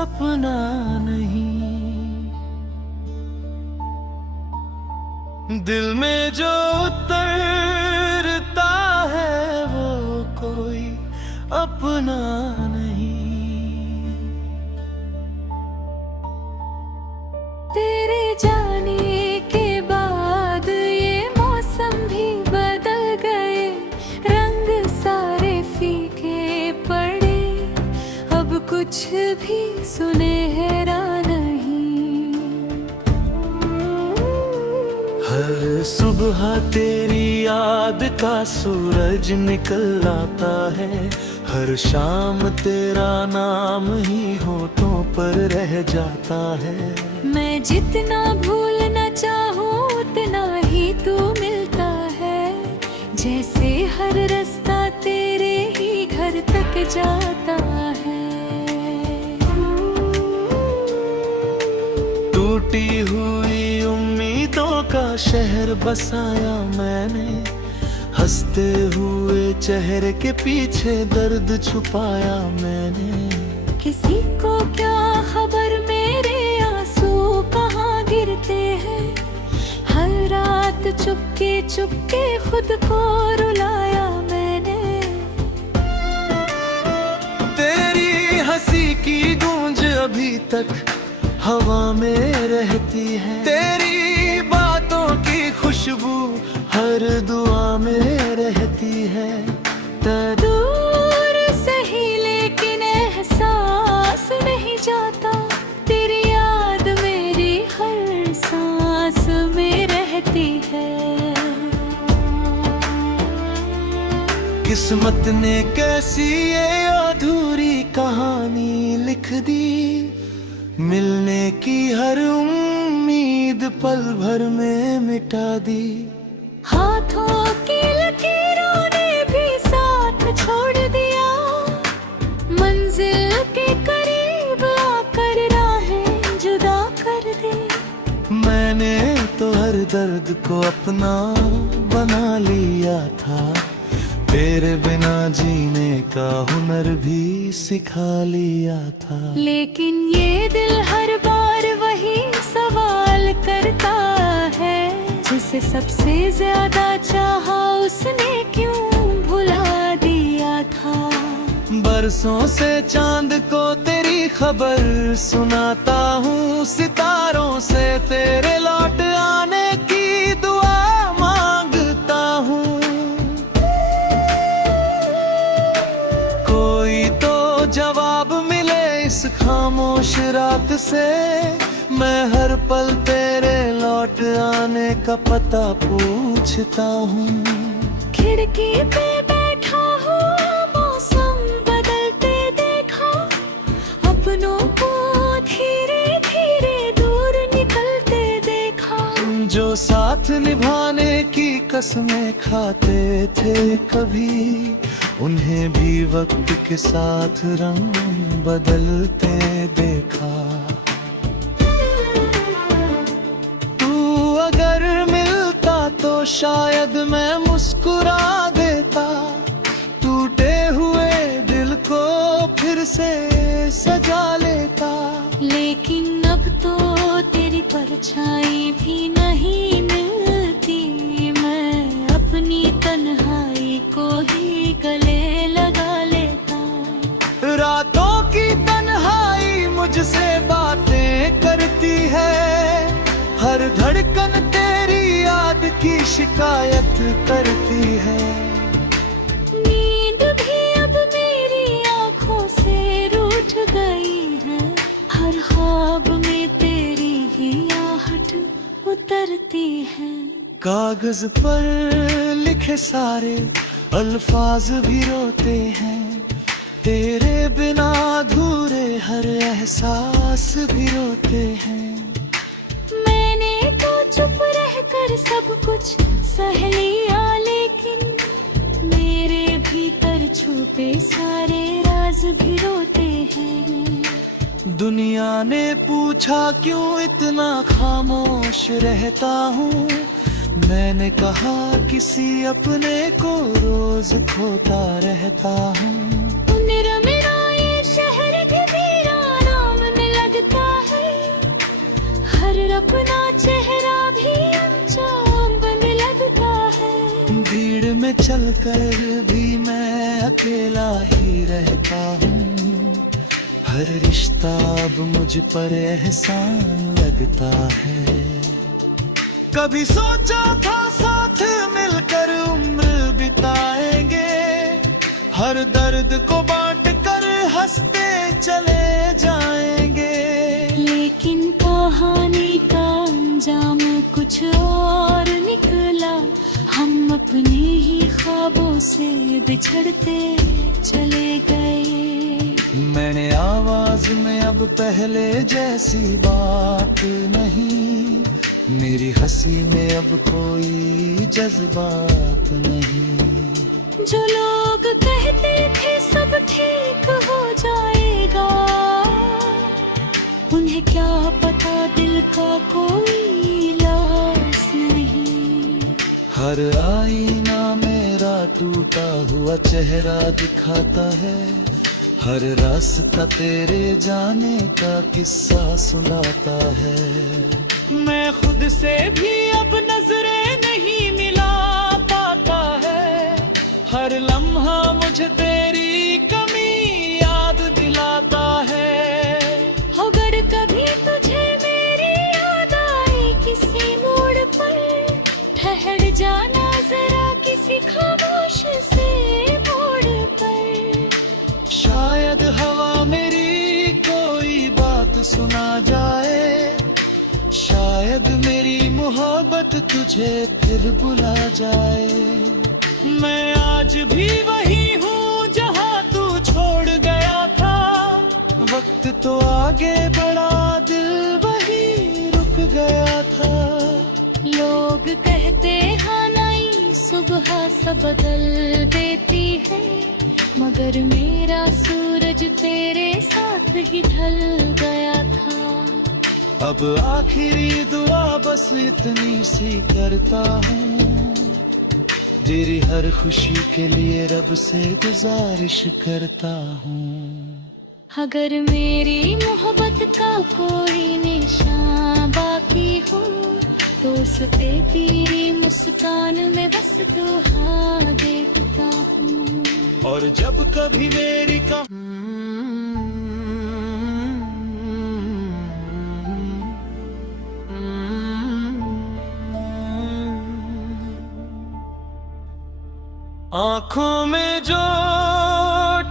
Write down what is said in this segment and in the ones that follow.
सपना नहीं। दिल में जो उतरता है वो कोई अपना नहीं। तेरे जाने के बाद ये मौसम भी बदल गए, रंग सारे फीके पड़े, अब कुछ भी सुनहरा नहीं। हर सुबह तेरी याद का सूरज निकल आता है, हर शाम तेरा नाम ही होठों पर रह जाता है। मैं जितना भूलना चाहूँ उतना ही तू मिलता है, जैसे हर रास्ता तेरे ही घर तक जाता है। टूटी हुई उम्मीदों का शहर बसाया मैंने, हंसते हुए चेहरे के पीछे दर्द छुपाया मैंने। किसी को क्या खबर मेरे आंसू कहाँ गिरते हैं, हर रात चुपके चुपके खुद को रुलाया मैंने। तेरी हंसी की गूंज अभी तक हवा में रहती है, तेरी बातों की खुशबू हर दुआ में रहती है। दूर सही लेकिन एहसास नहीं जाता, तेरी याद मेरी हर सांस में रहती है। किस्मत ने कैसी ये अधूरी कहानी लिख दी, मिलने की हर उम्मीद पल भर में मिटा दी। हाथों की लकीरों ने भी साथ छोड़ दिया, मंजिल के करीब आकर राहें जुदा कर दी। मैंने तो हर दर्द को अपना बना लिया था, तेरे बिना जीने का हुनर भी सिखा लिया था। लेकिन ये दिल हर बार वही सवाल करता है, जिसे सबसे ज्यादा चाहा उसने क्यों भुला दिया था। बरसों से चांद को तेरी खबर सुनाता हूँ, सितारों से तेरे लौट आने की दुआ मांगता हूँ। कोई तो जवाब मिले इस खामोश रात से, मैं हर पल तेरे लौट आने का पता पूछता हूँ। खिड़की पे बैठा हूँ मौसम बदलते देखा, अपनों को धीरे धीरे दूर निकलते देखा। जो साथ निभाने की कसमें खाते थे कभी, उन्हें भी वक्त के साथ रंग बदलते देखा। तू अगर मिलता तो शायद मैं मुस्कुरा देता, टूटे हुए दिल को फिर से सजा लेता। लेकिन अब तो तेरी परछाई भी नहीं मिलती, मैं अपनी तन्हाई को ही गले लगा लेता। रातों की तन्हाई मुझसे बातें करती है, हर धड़कन तेरी याद की शिकायत करती है। नींद भी अब मेरी आंखों से रूठ गई है, हर ख्वाब में तेरी ही आहट उतरती है। कागज पर लिखे सारे अल्फाज भी रोते हैं, तेरे बिना अधूरे हर एहसास भी रोते हैं। मैंने तो चुप रहकर सब कुछ सह लिया, लेकिन मेरे भीतर छुपे सारे राज भी रोते हैं। दुनिया ने पूछा क्यों इतना खामोश रहता हूँ, मैंने कहा किसी अपने को रोज खोता रहता हूँ। मेरा ये शहर भी वीराना में चलकर भी मैं अकेला ही रहता हूँ। हर रिश्ता अब मुझ पर एहसान लगता है। कभी सोचा था साथ मिलकर उम्र बिताएंगे, हर दर्द को बांट कर हंसते चले जाएंगे। लेकिन कहानी का अंजाम कुछ और निकला, हम अपने ही ख्वाबों से बिछड़ते चले गए। मैंने आवाज में अब पहले जैसी बात नहीं, मेरी हंसी में अब कोई जज्बात नहीं। जो लोग कहते थे सब ठीक हो जाएगा, उन्हें क्या पता दिल का कोई इलाज नहीं। हर आईना मेरा टूटा हुआ चेहरा दिखाता है, हर रास्ता तेरे जाने का किस्सा सुनाता है। मैं खुद से भी अब नजरें नहीं मिला पाता है, हर लम्हा मुझे तेरी कमी याद दिलाता है। अगर कभी तुझे मेरी याद आए किसी मोड़ पर, ठहर जाना जरा किसी खामोश से मोड़ पर। शायद हवा मेरी कोई बात सुना जाए, शायद मेरी मोहब्बत तुझे फिर बुला जाए। मैं आज भी वही हूँ जहाँ तू छोड़ गया था, वक्त तो आगे बढ़ा दिल वही रुक गया था। लोग कहते हाँ नहीं सुबह सब बदल देती है, मगर मेरा सूरज तेरे साथ ही ढल गया था। अब आखिरी दुआ बस इतनी सी करता हूँ, तेरी हर खुशी के लिए रब से गुजारिश करता हूँ। अगर मेरी मोहब्बत का कोई निशान बाकी हो, तो उस तेरी मुस्कान में बस तो हाँ देखता हूँ। और जब कभी मेरी आँखों में जो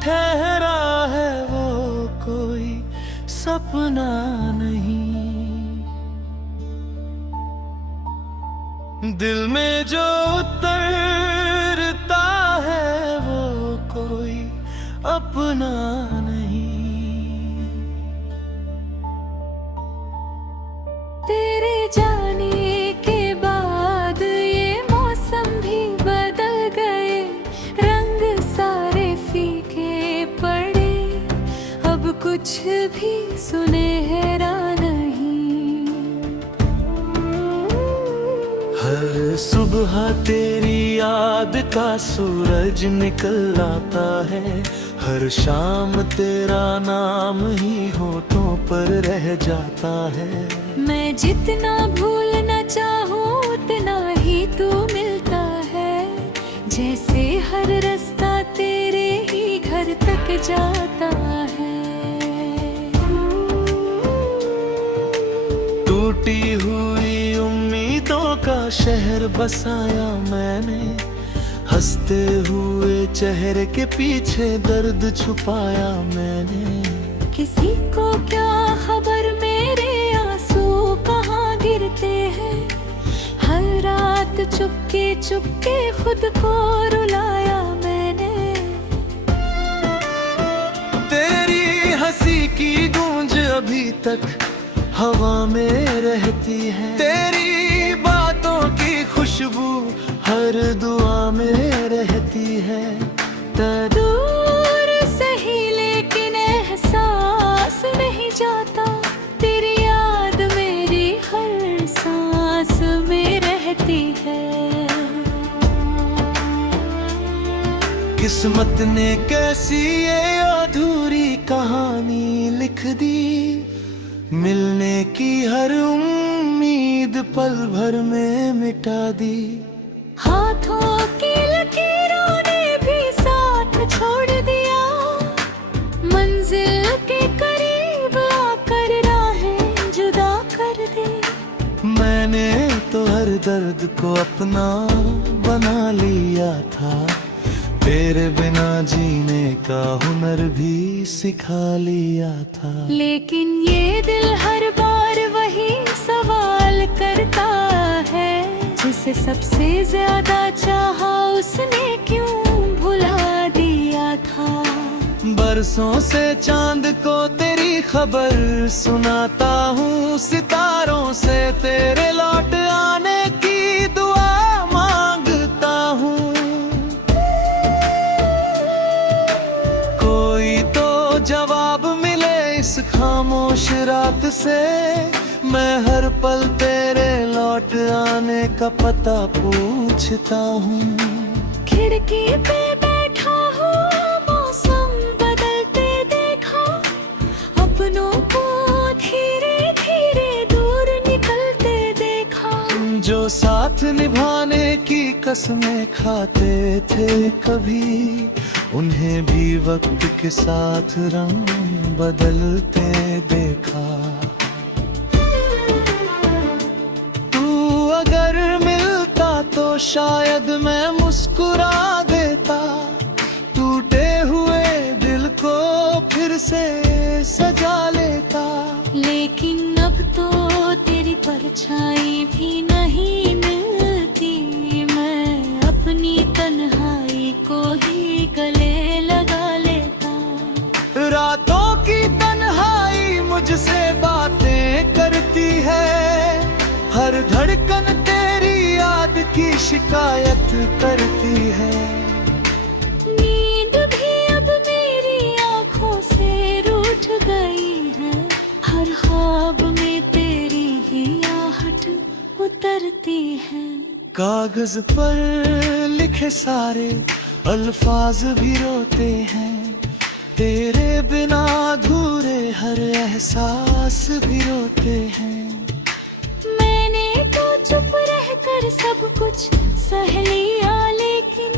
ठहरा है वो कोई सपना नहीं, दिल में जो उतरता है वो कोई अपना नहीं। तेरे जाने के बाद ये मौसम भी बदल गए, रंग सारे फीके पड़े, अब कुछ भी सुनहरा नहीं। हर सुबह तेरी याद का सूरज निकल आता है, हर शाम तेरा नाम ही होठों पर रह जाता है। मैं जितना भूलना चाहूँ उतना ही तू मिलता है, जैसे हर रास्ता तेरे ही घर तक जाता है। टूटी हुई उम्मीदों का शहर बसाया मैंने, हंसते हुए चेहरे के पीछे दर्द छुपाया मैंने। किसी को क्या खबर मेरे आंसू कहाँ गिरते हैं, हर रात चुपके चुपके खुद को रुलाया मैंने। तेरी हंसी की गूंज अभी तक हवा में रहती है, तेरी बातों की खुशबू हर दुआ में रहती है। दूर सही लेकिन एहसास नहीं जाता, तेरी याद मेरी हर सांस में रहती है। किस्मत ने कैसी ये अधूरी कहानी लिख दी, मिलने की हर उम्मीद पल भर में मिटा दी। हाथों की लकीरों ने भी साथ छोड़ दिया, मंजिल के करीब आकर राहें जुदा कर दी। मैंने तो हर दर्द को अपना बना लिया था, तेरे बिना जीने का हुनर भी सिखा लिया था। लेकिन ये दिल हर बार वही सवाल करता है, जिसे सबसे ज्यादा चाहा उसने क्यों भुला दिया था। बरसों से चांद को तेरी खबर सुनाता हूँ, सितारों से तेरे लौट आने की दुआ मांगता हूँ। कोई तो जवाब मिले इस खामोश रात से, मैं हर पल तेरे लौट आने का पता पूछता हूँ। खिड़की पे बैठा हूँ, मौसम बदलते देखा, अपनों को धीरे धीरे दूर निकलते देखा। जो साथ निभाने की कसमें खाते थे कभी, उन्हें भी वक्त के साथ रंग बदलते देखा। तू अगर मिलता तो शायद मैं मुस्कुरा देता, टूटे हुए दिल को फिर से सजा लेता। लेकिन अब तो तेरी परछाई भी नहीं मिलती, मैं अपनी तन्हाई को ही गले लगा लेता। रातों की तन्हाई मुझसे बातें करती है, हर धड़कन तेरी याद की शिकायत करती है। नींद भी अब मेरी आंखों से रूठ गई है, हर ख्वाब में तेरी ही आहट उतरती है। कागज पर लिखे सारे अल्फाज भी रोते हैं, तेरे बिना अधूरे हर एहसास भी रोते हैं। मैंने तो चुप रहकर सब कुछ सह लिया, लेकिन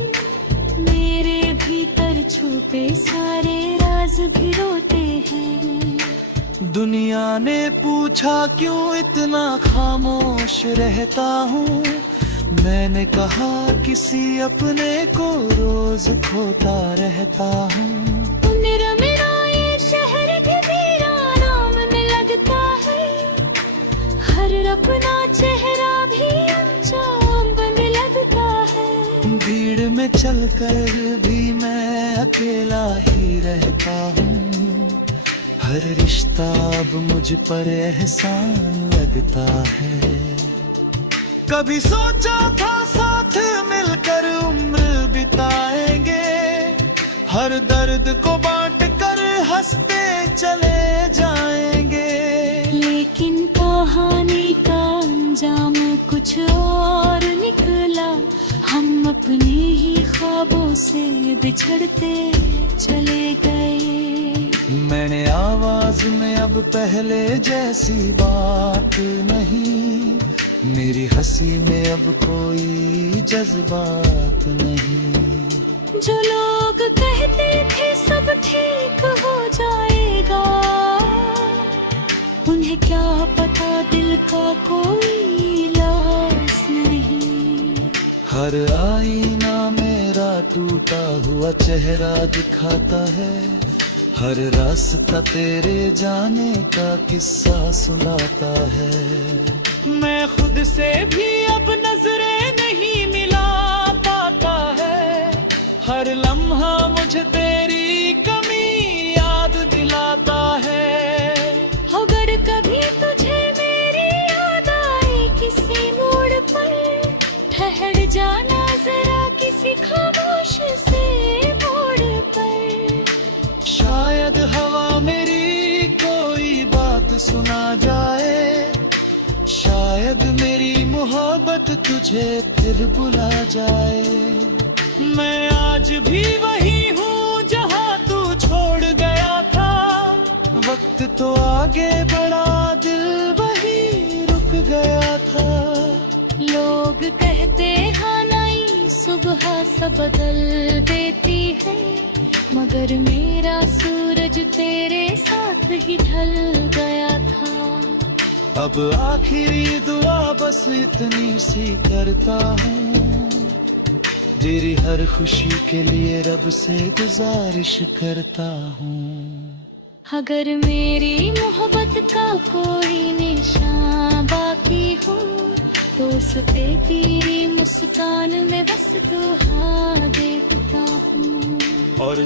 मेरे भीतर छुपे सारे राज भी रोते हैं। दुनिया ने पूछा क्यों इतना खामोश रहता हूँ, मैंने कहा किसी अपने को रोज खोता रहता हूँ। मेरा ये शहर भी वीराना मन लगता है, हर अपना चेहरा भी अनजान बन लगता है। भीड़ में चलकर भी मैं अकेला ही रहता हूँ, हर रिश्ता अब मुझ पर एहसान लगता है। कभी सोचा था साथ मिलकर उम्र बिताएंगे, हर दर्द को बांट कर हंसते चले जाएंगे। लेकिन कहानी का अंजाम कुछ और निकला, हम अपने ही ख्वाबों से बिछड़ते चले गए। मैंने आवाज में अब पहले जैसी बात नहीं, मेरी हंसी में अब कोई जज्बात नहीं। जो लोग कहते थे सब ठीक हो जाएगा, उन्हें क्या पता दिल का कोई इलाज नहीं। हर आईना मेरा टूटा हुआ चेहरा दिखाता है, हर रास्ता तेरे जाने का किस्सा सुनाता है। मैं खुद से भी अब नजरें नहीं मिला पाता है, हर लम्हा मुझे तेरी कमी याद दिलाता है। अगर कभी तुझे मेरी याद आए किसी मोड़ पर, ठहर जाना जरा किसी खामोश से मोड़ पर। शायद हवा मेरी कोई बात सुना जाए, शायद मेरी मोहब्बत तुझे फिर बुला जाए। मैं आज भी वही हूँ जहाँ तू छोड़ गया था, वक्त तो आगे बढ़ा दिल वही रुक गया था। लोग कहते हाँ नहीं सुबह सा बदल देती है, मगर मेरा सूरज तेरे साथ ही ढल गया था। अब आखिरी दुआ बस इतनी सी करता हूँ, तेरी हर खुशी के लिए रब से गुजारिश करता हूँ। अगर मेरी मोहब्बत का कोई निशान बाकी हो, तो उस पे तेरी मुस्कान में बस तो हाँ देखता हूँ। और